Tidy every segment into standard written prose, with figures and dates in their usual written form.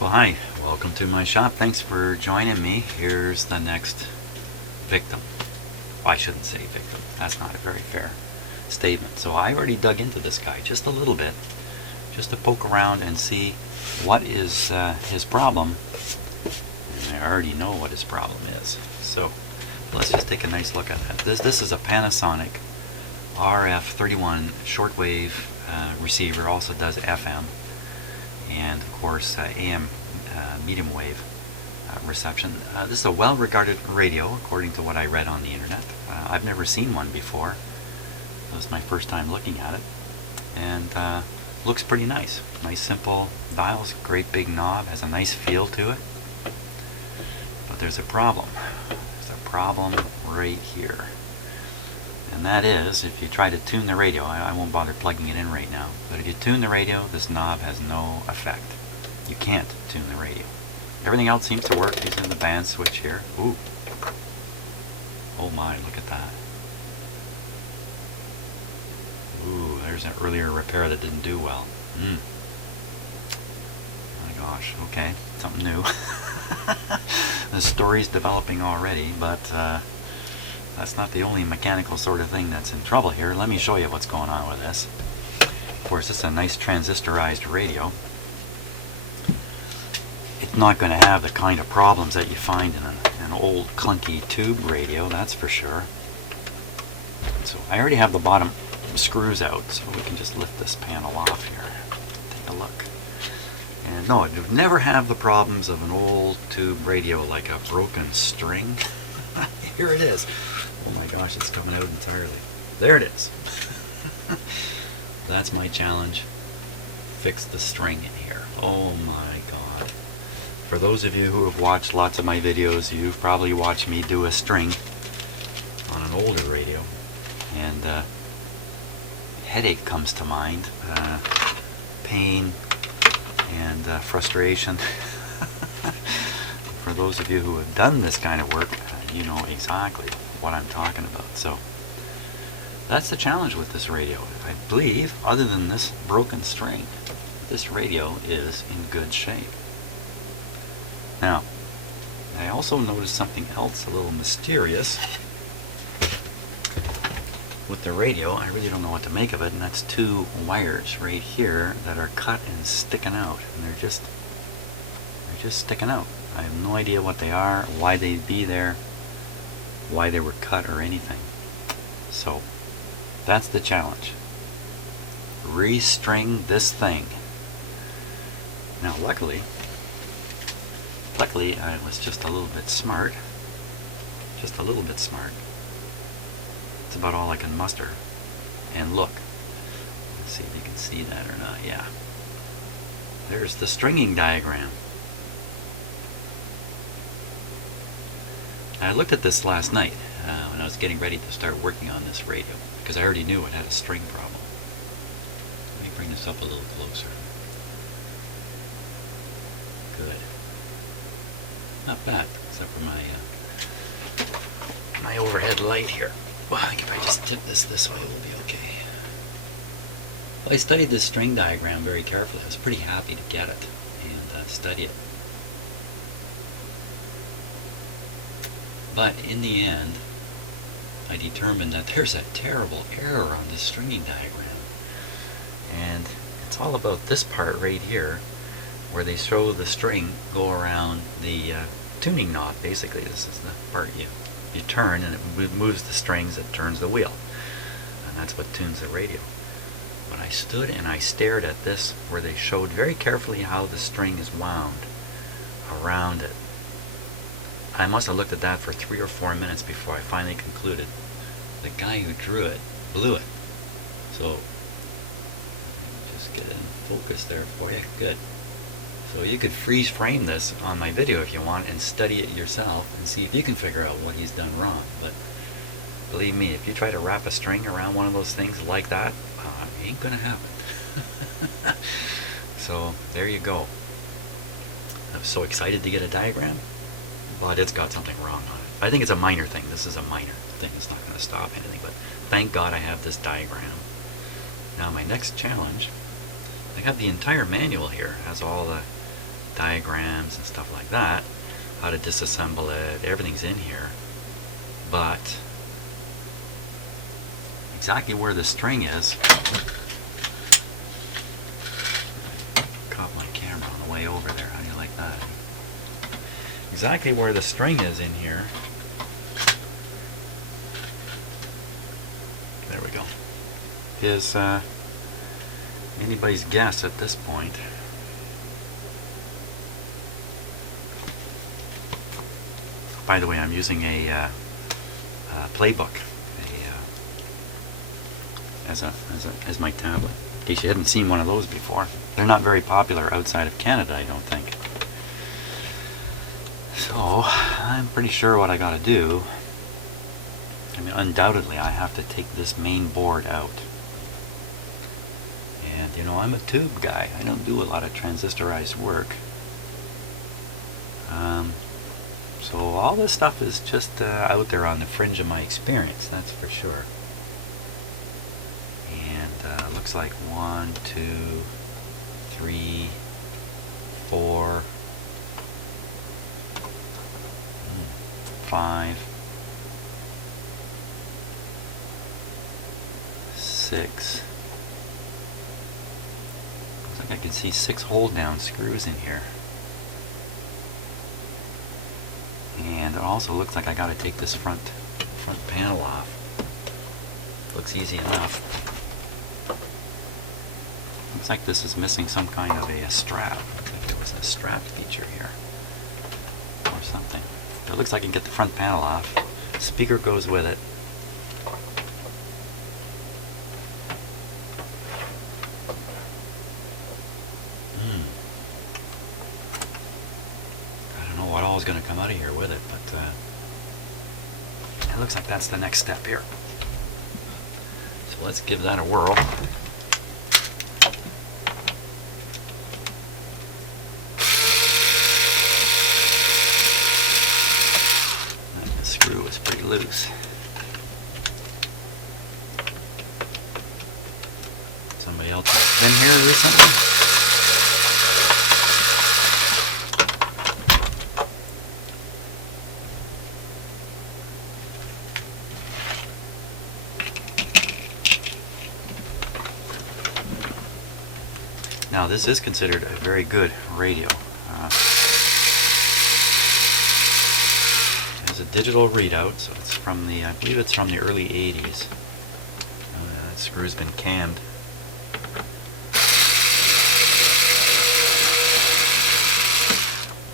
Well, hi, welcome to my shop. Thanks for joining me. Here's the next victim. Well, I shouldn't say victim. That's not a very fair statement. So I already dug into this guy just a little bit, just to poke around and see what is his problem. And I already know what his problem is. So let's just take a nice look at that. This is a Panasonic RF3100 shortwave receiver. Also does FM. And of course AM medium wave reception. This is a well-regarded radio according to what I read on the internet. I've never seen one before. This is my first time looking at it, and looks pretty nice. Nice simple dials, great big knob, has a nice feel to it. But there's a problem. There's a problem right here. And that is, if you try to tune the radio, I won't bother plugging it in right now, but if you tune the radio, this knob has no effect. You can't tune the radio. Everything else seems to work. Using the band switch here. Ooh. Oh my, look at that. Ooh, there's an earlier repair that didn't do well. My gosh, okay, something new. The story's developing already, but that's not the only mechanical sort of thing that's in trouble here. Let me show you what's going on with this. Of course, this is a nice transistorized radio. It's not going to have the kind of problems that you find in an old clunky tube radio, that's for sure. So I already have the bottom screws out, so we can just lift this panel off here. Take a look. And no, it would never have the problems of an old tube radio like a broken string. Here it is. Oh my gosh, it's coming out entirely. There it is. That's my challenge. Fix the string in here. Oh my god. For those of you who have watched lots of my videos, you've probably watched me do a string on an older radio. And headache comes to mind. Pain and frustration. For those of you who have done this kind of work, you know exactly what I'm talking about. So that's the challenge with this radio. I believe, other than this broken string, this radio is in good shape. Now, I also noticed something else a little mysterious with the radio. I really don't know what to make of it, and that's two wires right here that are cut and sticking out, and they're just sticking out. I have no idea what they are, why they'd be there, why they were cut or anything. So that's the challenge. Restring this thing. Now luckily I was just a little bit smart. Just a little bit smart. It's about all I can muster. And look. Let's see if you can see that or not. Yeah. There's the stringing diagram. I looked at this last night when I was getting ready to start working on this radio, because I already knew it had a string problem. Let me bring this up a little closer. Good. Not bad, except for my overhead light here. Well, I think if I just tip this way, we'll be okay. Well, I studied this string diagram very carefully. I was pretty happy to get it and study it. But in the end, I determined that there's a terrible error on this stringing diagram. And it's all about this part right here, where they show the string go around the tuning knob. Basically, this is the part you turn, and it moves the strings, it turns the wheel. And that's what tunes the radio. But I stood and I stared at this, where they showed very carefully how the string is wound around it. I must have looked at that for 3 or 4 minutes before I finally concluded the guy who drew it blew it. So just get it in focus there for you. Good. So you could freeze frame this on my video if you want and study it yourself and see if you can figure out what he's done wrong. But believe me, if you try to wrap a string around one of those things like that, it ain't gonna happen. So there you go. I was so excited to get a diagram, but it's got something wrong on it. I think it's a minor thing. This is a minor thing. It's not going to stop anything, but thank God I have this diagram. Now my next challenge, I got the entire manual here. It has all the diagrams and stuff like that, how to disassemble it, everything's in here. But exactly where the string is, caught my camera on the way over there, how do you like that? Exactly where the string is in here, there we go, is anybody's guess at this point. By the way, I'm using a playbook as my tablet, in case you hadn't seen one of those before. They're not very popular outside of Canada, I don't think. So I'm pretty sure what I got to do, I mean, undoubtedly I have to take this main board out. And you know, I'm a tube guy. I don't do a lot of transistorized work. So all this stuff is just out there on the fringe of my experience, that's for sure. And looks like 1, 2, 3, 4, 5, 6. Looks like I can see 6 hold down screws in here. And it also looks like I got to take this front panel off. Looks easy enough. Looks like this is missing some kind of a strap. I think there was a strap feature here or something. It looks like I can get the front panel off. Speaker goes with it. What all is going to come out of here with it, but it looks like that's the next step here. So let's give that a whirl. The screw is pretty loose. Somebody else has been here recently? Now this is considered a very good radio. It has a digital readout, so it's from the, I believe it's from the early 80s. That screw's been cammed.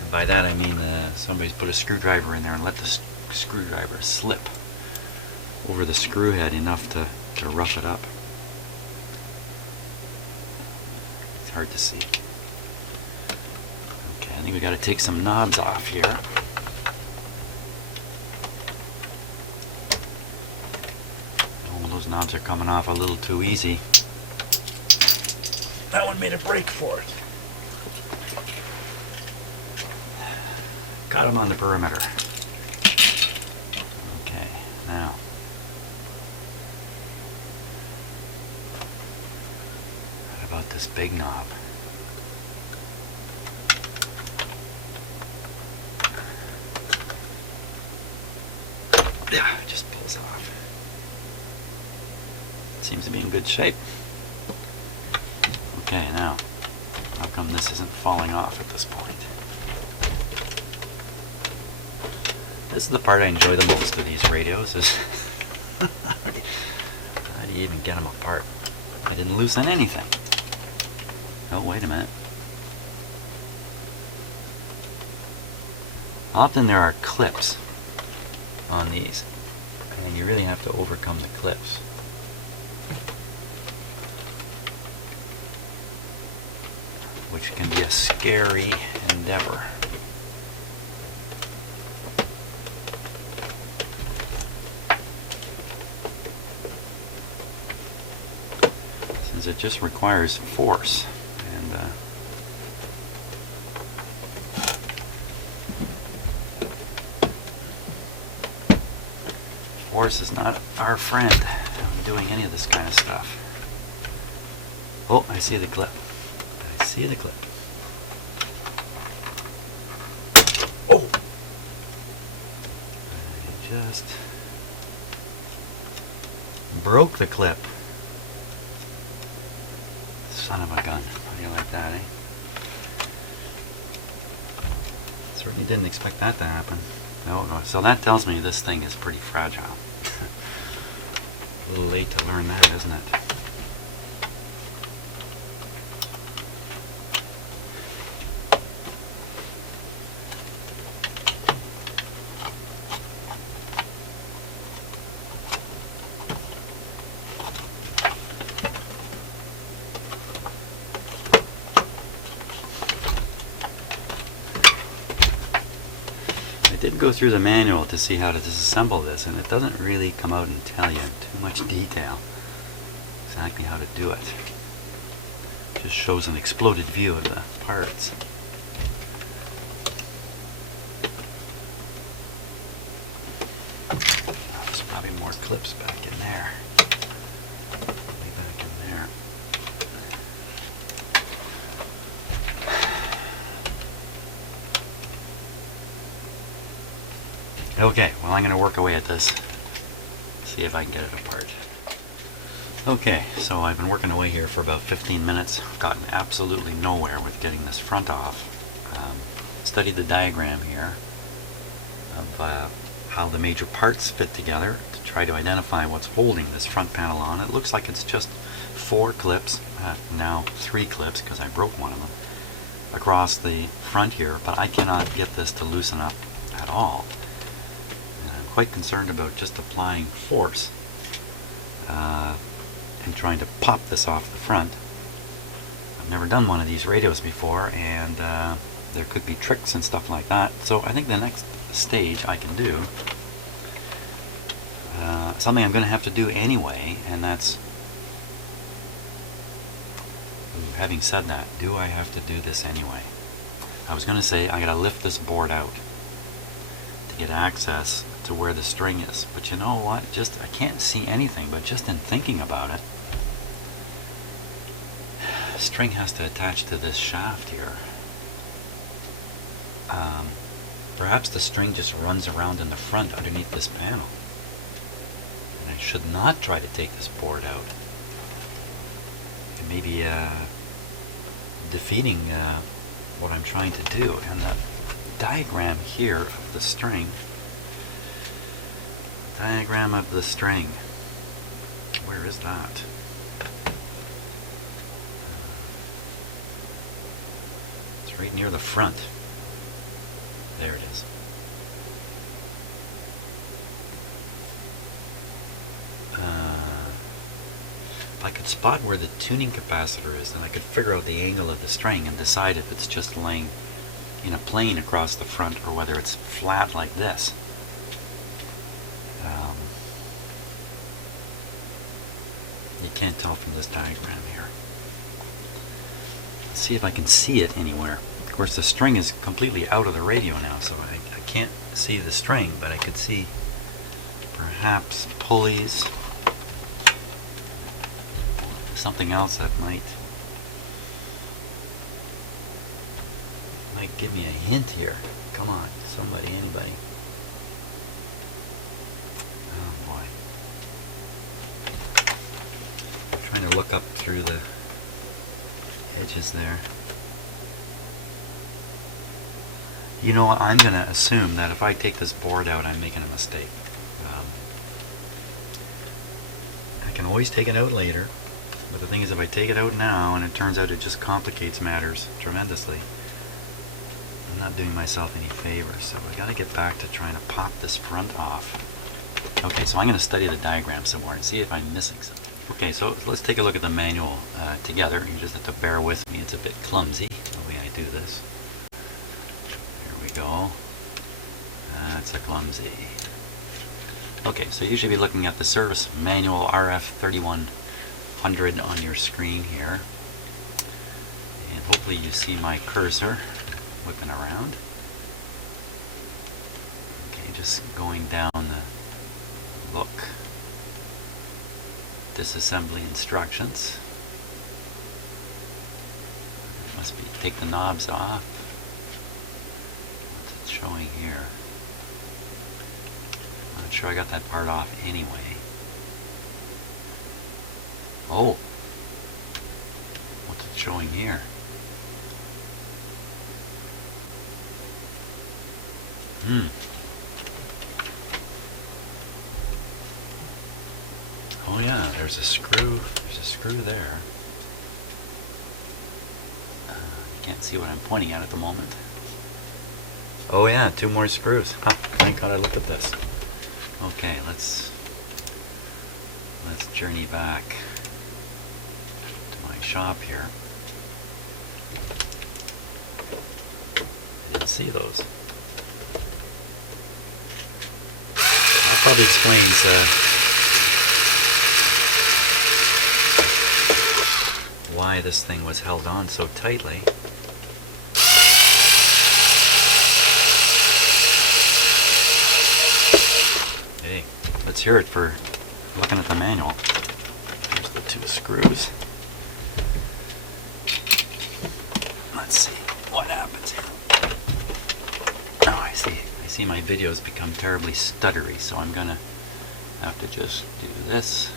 And by that I mean somebody's put a screwdriver in there and let the screwdriver slip over the screw head enough to rough it up. Hard to see. Okay, I think we got to take some knobs off here. Oh, those knobs are coming off a little too easy. That one made a break for it. Got them on the perimeter. Okay, now. About this big knob. Yeah, it just pulls off. It seems to be in good shape. Okay, now, how come this isn't falling off at this point? This is the part I enjoy the most of these radios, is how do you even get them apart? I didn't loosen anything. Oh, wait a minute. Often there are clips on these, and you really have to overcome the clips. Which can be a scary endeavor. Since it just requires force. Force is not our friend when doing any of this kind of stuff. Oh, I see the clip. I see the clip. just broke the clip. Son of a gun. How do you like that, eh? Certainly didn't expect that to happen. No, so that tells me this thing is pretty fragile. A little late to learn that, isn't it? I did go through the manual to see how to disassemble this, and it doesn't really come out and tell you in too much detail exactly how to do it. It just shows an exploded view of the parts. There's probably more clips back in there. Way back in there. Okay, well, I'm going to work away at this, see if I can get it apart. Okay, so I've been working away here for about 15 minutes. I've gotten absolutely nowhere with getting this front off. Studied the diagram here of how the major parts fit together to try to identify what's holding this front panel on. It looks like it's just 4 clips, now 3 clips because I broke one of them, across the front here, but I cannot get this to loosen up at all. Quite concerned about just applying force and trying to pop this off the front. I've never done one of these radios before, and there could be tricks and stuff like that. So I think the next stage I can do something I'm going to have to do anyway, and that's, having said that, do I have to do this anyway? I was going to say I got to lift this board out to get access to where the string is, but you know what, I can't see anything, but just in thinking about it, the string has to attach to this shaft here. Perhaps the string just runs around in the front underneath this panel, and I should not try to take this board out. It may be defeating what I'm trying to do. And the diagram here of the string, where is that? It's right near the front. There it is. If I could spot where the tuning capacitor is, then I could figure out the angle of the string and decide if it's just laying in a plane across the front or whether it's flat like this. You can't tell from this diagram here. Let's see if I can see it anywhere. Of course, the string is completely out of the radio now, so I can't see the string, but I could see perhaps pulleys, something else that might give me a hint here. Come on, somebody, anybody. Oh boy. I'm trying to look up through the edges there. You know, I'm going to assume that if I take this board out, I'm making a mistake. I can always take it out later, but the thing is, if I take it out now and it turns out it just complicates matters tremendously, I'm not doing myself any favors. So I got to get back to trying to pop this front off. Okay, so I'm going to study the diagram some more and see if I'm missing something. Okay, so let's take a look at the manual together. You just have to bear with me. It's a bit clumsy the way I do this. Here we go. That's a clumsy. Okay, so you should be looking at the service manual RF3100 on your screen here. And hopefully you see my cursor whipping around. Okay, just going down the look. Disassembly instructions. Must be take the knobs off. What's it showing here? Not sure I got that part off anyway. Oh, what's it showing here? Oh yeah, there's a screw. There's a screw there. You can't see what I'm pointing at the moment. Oh yeah, 2 more screws. Huh, thank God I looked at this. Okay, let's journey back to my shop here. I didn't see those. That probably explains why this thing was held on so tightly. Hey, let's hear it for looking at the manual. Here's the 2 screws. Let's see what happens here. Oh, I see my videos become terribly stuttery, so I'm gonna have to just do this.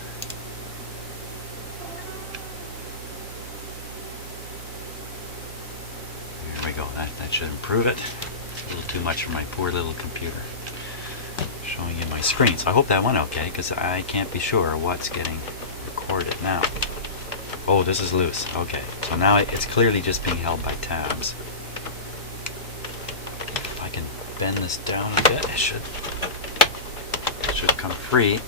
There we go. That should improve it. A little too much for my poor little computer. Showing you my screen. So I hope that went okay, because I can't be sure what's getting recorded now. Oh, this is loose. Okay, so now it's clearly just being held by tabs. If I can bend this down a bit, it should come free.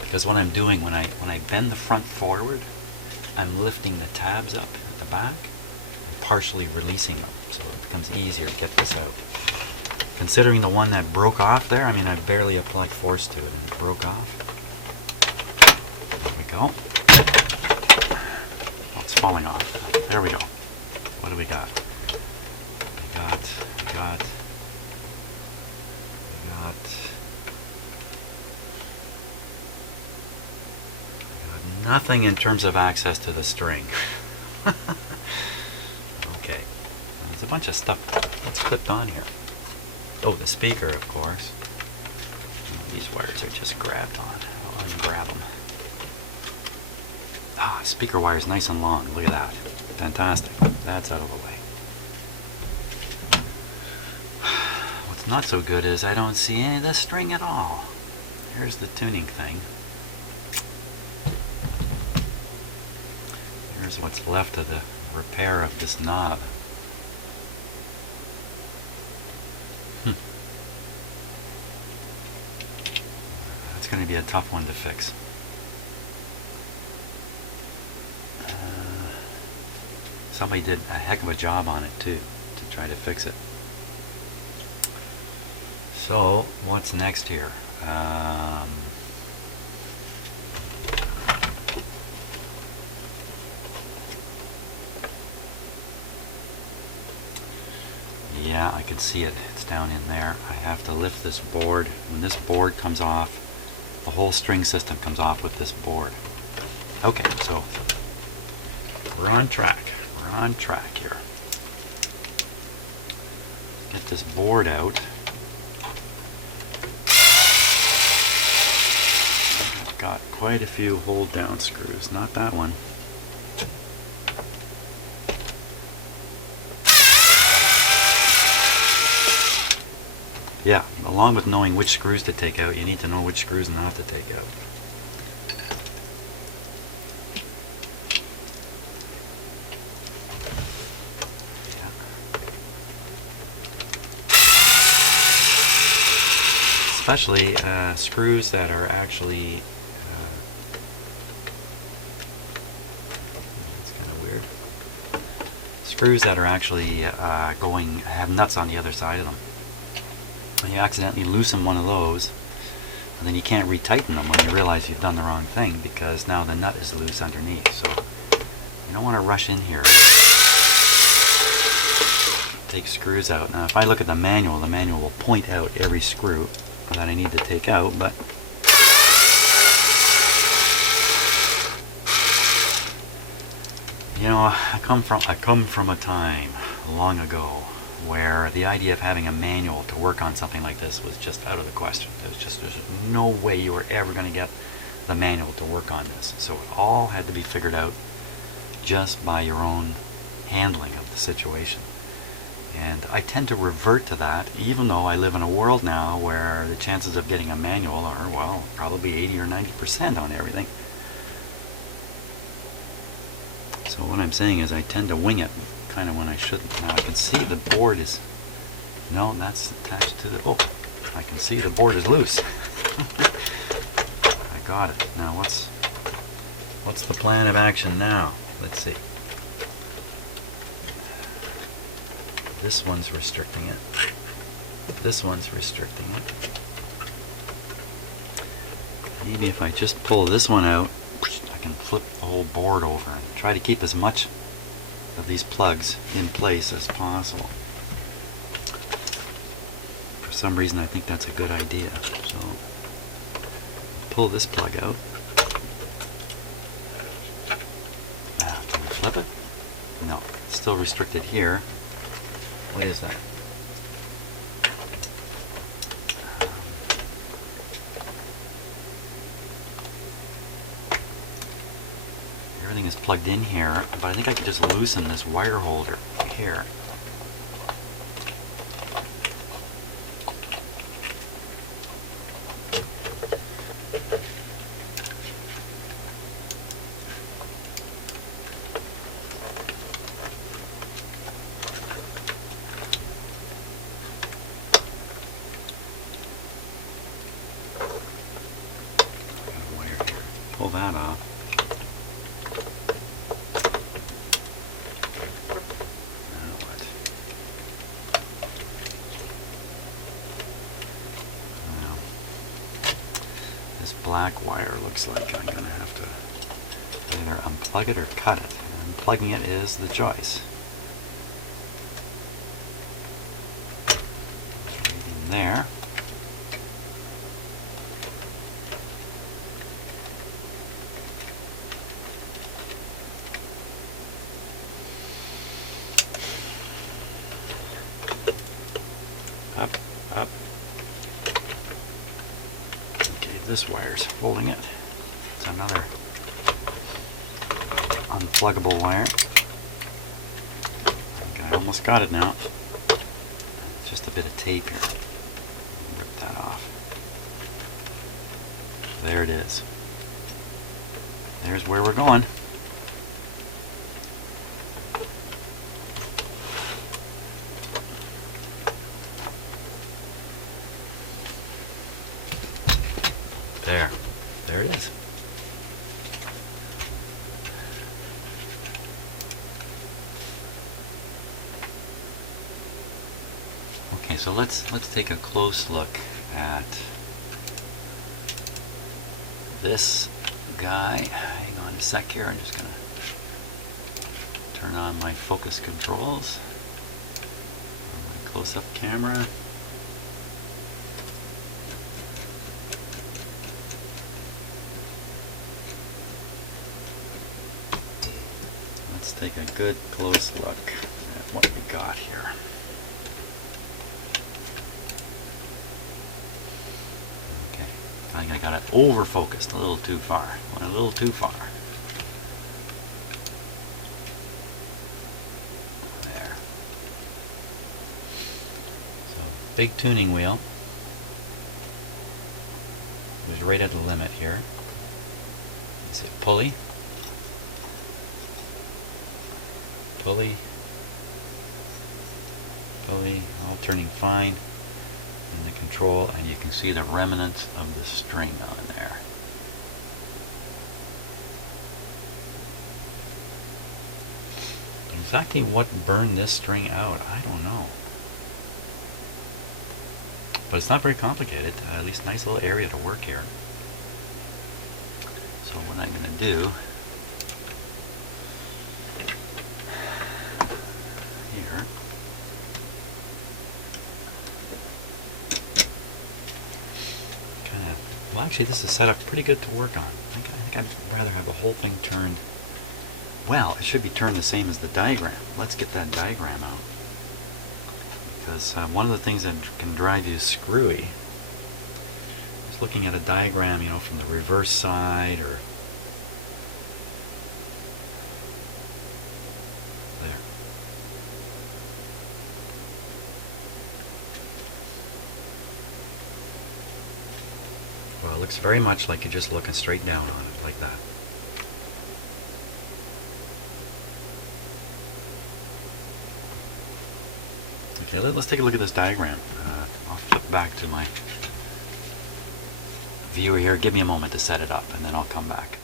Because what I'm doing when I bend the front forward, I'm lifting the tabs up at the back and partially releasing them, so it becomes easier to get this out. Considering the one that broke off there, I mean, I barely applied force to it and it broke off. There we go. Oh, it's falling off. There we go. What do we got? We got nothing in terms of access to the string. Okay. There's a bunch of stuff that's clipped on here. Oh, the speaker, of course. Oh, these wires are just grabbed on. I'll ungrab them. Ah, speaker wire's nice and long. Look at that. Fantastic. That's out of the way. What's not so good is I don't see any of the string at all. Here's the tuning thing. Here's what's left of the repair of this knob. It's going to be a tough one to fix. Somebody did a heck of a job on it too, to try to fix it. So, what's next here? Yeah, I can see it. It's down in there. I have to lift this board. When this board comes off, the whole string system comes off with this board. Okay, so we're on track. We're on track here. Get this board out. I've got quite a few hold down screws. Not that one. Yeah, along with knowing which screws to take out, you need to know which screws not to take out. Yeah. Especially screws that are actually, that's kind of weird. Screws that are actually have nuts on the other side of them. When you accidentally loosen one of those, and then you can't retighten them when you realize you've done the wrong thing, because now the nut is loose underneath. So you don't want to rush in here. Take screws out. Now if I look at the manual will point out every screw that I need to take out, but you know, I come from a time long ago where the idea of having a manual to work on something like this was just out of the question. There's no way you were ever going to get the manual to work on this. So it all had to be figured out just by your own handling of the situation. And I tend to revert to that, even though I live in a world now where the chances of getting a manual are, well, probably 80 or 90% on everything. So what I'm saying is I tend to wing it kind of when I shouldn't. Now I can see the board is, no, that's attached to the, oh, I can see the board is loose. I got it. Now what's the plan of action now? Let's see. This one's restricting it. This one's restricting it. Maybe if I just pull this one out, I can flip the whole board over and try to keep as much of these plugs in place as possible. For some reason I think that's a good idea. So pull this plug out. Now, can we flip it? No, it's still restricted here. What is that? Everything is plugged in here, but I think I could just loosen this wire holder here. Pull that off. Now what? Now, this black wire looks like I'm going to have to either unplug it or cut it. And unplugging it is the choice. Right in there. Up, up. Okay, this wire's holding it. It's another unpluggable wire. Okay, I almost got it now. Just a bit of tape here. Rip that off. There it is. There's where we're going. There it is. Okay, so let's take a close look at this guy. Hang on a sec here. I'm just gonna turn on my focus controls on my close-up camera. Let's take a good close look at what we got here. Okay, I think I got it over focused a little too far. Went a little too far. There. So, big tuning wheel. It was right at the limit here. Is it pulley? Pulley, all turning fine in the control, and you can see the remnants of the string on there. Exactly what burned this string out, I don't know. But it's not very complicated, at least nice little area to work here. So what I'm going to do here, kind of, well actually this is set up pretty good to work on. I think I'd rather have the whole thing turned, well, it should be turned the same as the diagram. Let's get that diagram out. because one of the things that can drive you screwy is looking at a diagram, you know, from the reverse side or there. Well, it looks very much like you're just looking straight down on it, like that. Okay, let's take a look at this diagram. I'll flip back to my viewer here. Give me a moment to set it up, and then I'll come back.